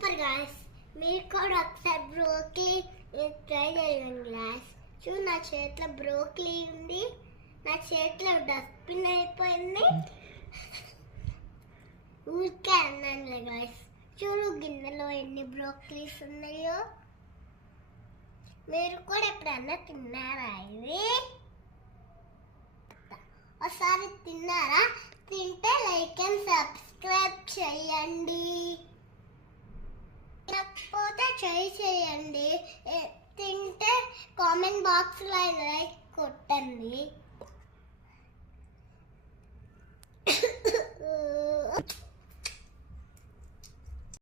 Super guys. మీరు కూడా ఒకసారి బ్రోకలీ ట్రై చేయండి గాయస్. చూడు నా చేతిలో బ్రోకలీ ఉంది, నా చేతిలో డస్ట్బిన్ అయిపోయింది. ఊరికే అన్నానులే గాయస్. చూడు గిన్నెలో ఎన్ని బ్రోకలీస్ ఉన్నాయో. మీరు కూడా ఎప్పుడన్నా తిన్నారా? ఇది ఒకసారి తిన్నారా? తింటే లైక్ అండ్ సబ్స్క్రైబ్ చేయండి, లేకపోతే చేయండి. తింటే కామెంట్ బాక్స్లో లైక్ కొట్టండి.